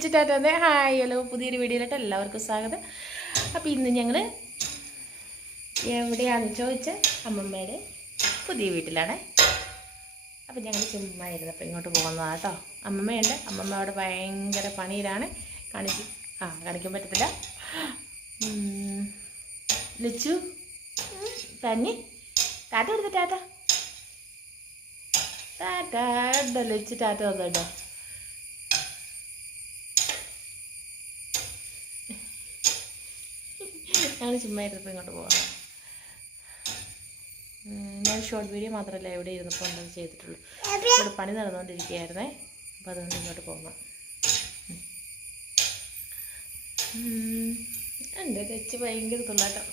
വെച്ചിട്ടാറ്റേ hi. Hello പുതിയൊരു വീഡിയോയിലോട്ട് എല്ലാവർക്കും സ്വാഗതം. അപ്പോൾ ഇന്ന് ഞങ്ങൾ എവിടെയാണെന്ന് ചോദിച്ച അമ്മമ്മയുടെ പുതിയ വീട്ടിലാണ്. അപ്പോൾ ഞങ്ങൾ ചുമ്മാ ഇരുന്നപ്പോൾ ഇങ്ങോട്ട് പോകുന്നതാണ് കേട്ടോ അമ്മമ്മയുണ്ട്. അമ്മമ്മ അവിടെ ഭയങ്കര പണിയിലാണ്. കാണിക്കും ആ കാണിക്കാൻ പറ്റത്തില്ല. ലിച്ചു തന്നെ ടാറ്റ കൊടുത്ത ടാറ്റ. ടാറ്റ ലച്ചു ടാറ്റ വന്നുണ്ടോ ഞങ്ങൾ ചുമ്മാ ഇരുന്നപ്പോൾ ഇങ്ങോട്ട് പോകാം ഞാൻ ഷോർട്ട് വീഡിയോ മാത്രമല്ല എവിടെ ഇരുന്നപ്പോൾ ഉള്ളത് ചെയ്തിട്ടുള്ളൂ. ഇവിടെ പണി നടന്നുകൊണ്ടിരിക്കുകയായിരുന്നേ അപ്പോൾ അതുകൊണ്ട് ഇങ്ങോട്ട് പോകാം ഉണ്ട് തെച്ച് ഭയങ്കര തുള്ളാട്ടം.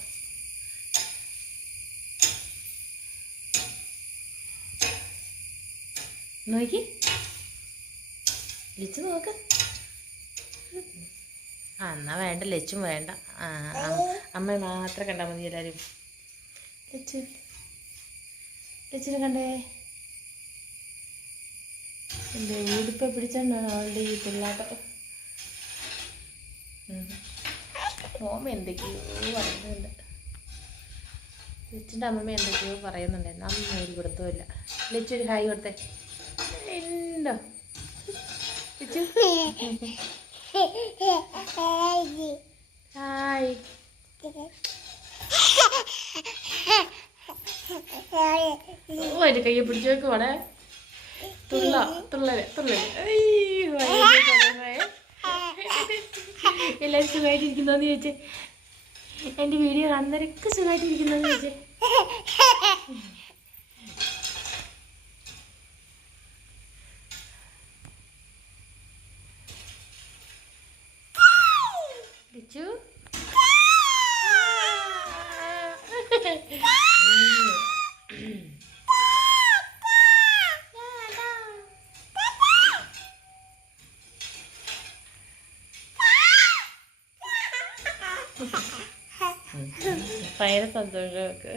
നോക്കി. ലിച്ച് നോക്ക്. ആ എന്നാ വേണ്ട. ലച്ചും വേണ്ട അമ്മ മാത്രം കണ്ടാൽ മതി എല്ലാവരും ലച്ചു ലച്ചിനെ കണ്ടേ? എന്റെ ഉടുപ്പ് പിടിച്ചോണ്ടാണ് അവളുടെ ഈ പിള്ളാട്ടം? ഓമ എന്തൊക്കെയോ പറയുന്നുണ്ട്. ലച്ചിന്റെ അമ്മമ്മ എന്തൊക്കെയോ പറയുന്നുണ്ട്. എന്നാ ഒരു കൊടുത്തുമില്ല ലച്ചു ഒരു ഹായ് കൊടുത്തേ. ഉണ്ടോ ലച്ചു ഹായ് എന്റെ കയ്യെ പിടിച്ചു വെക്കുവാണേ. തുള്ള തുള്ളൽ തുള്ളൽ. എല്ലാവരും സുഖമായിട്ടിരിക്കുന്നോന്ന് ചോദിച്ചേ. എന്റെ വീഡിയോ കാണുന്നവരൊക്കെ സുഖമായിട്ടിരിക്കുന്നോന്ന് ചോദിച്ചേ. ലിച്ചു ഭയങ്കര സന്തോഷമൊക്കെ.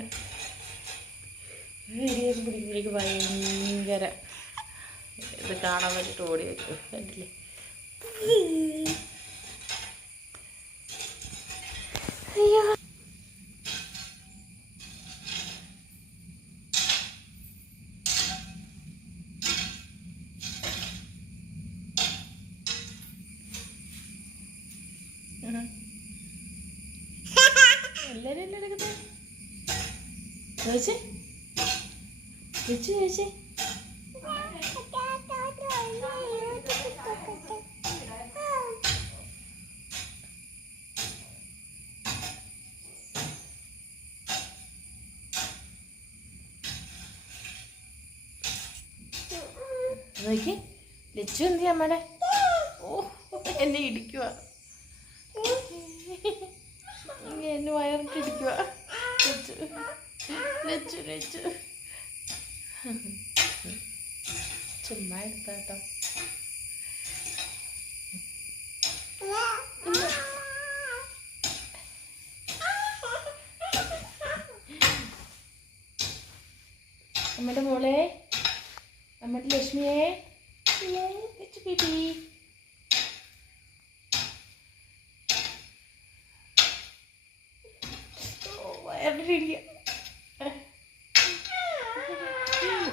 ഭയങ്കര ഇത് കാണാൻ വേണ്ടിയിട്ട് ഓടി വെക്കും കണ്ടില്ലേ? അയ്യോ. എല്ലാരും എന്നെ എടുക്കട്ടെ? ചോദിച്ചേ? ചോദിച്ചു ചോദിച്ചേ നോക്കി. ലച്ചു എന്ത് അമ്മടെ ഓ എന്നെ ഇടിക്കുക എന്നെ വയറിട്ട് ഇടിക്കുക ലച്ചു ലച്ചു ലച്ചു. ചുമ്മാ എടുത്താട്ടോ നമ്മുടെ മോളെ. നമ്മുടെ ലക്ഷ്മിയെ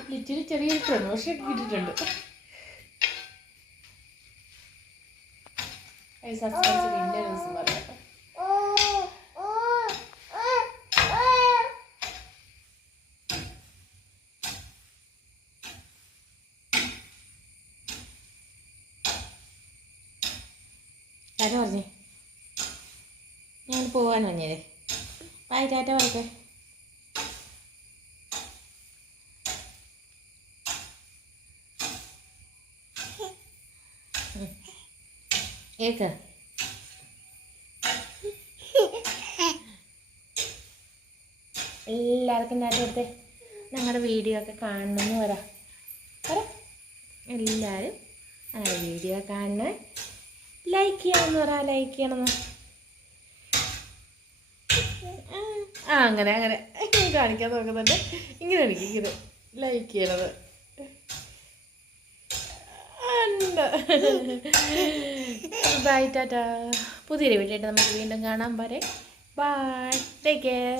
ലിറ്റിന് ചെറിയൊരു പ്രമോഷൻ കിട്ടിയിട്ടുണ്ട്. പിന്നെ ഒരു ദിവസം പറയാം. ആരാ പറഞ്ഞേ. ഞാൻ പോവാൻ പറഞ്ഞേ ബായ് ടാറ്റ പറക്കെ ഏക്ക. എല്ലാവർക്കും ഞാൻ കൊടുത്തേ. ഞങ്ങളുടെ വീഡിയോ ഒക്കെ കാണണമെന്ന് പറ. എല്ലാവരും ഞങ്ങളുടെ വീഡിയോ കാണണേ. ലൈക്ക് ചെയ്യണമെന്ന് പറ ലൈക്ക് ചെയ്യണമെന്ന്. ആ അങ്ങനെ അങ്ങനെ. കാണിക്കാൻ നോക്കുന്നുണ്ട്. ഇങ്ങനെ എനിക്ക് ഇങ്ങനെ ലൈക്ക് ചെയ്യണത്. Bye tata. പുതിയൊരു വീട്ടിലായിട്ട് നമുക്ക് വീണ്ടും കാണാൻ പറയും ബൈ ടേക്ക് കെയർ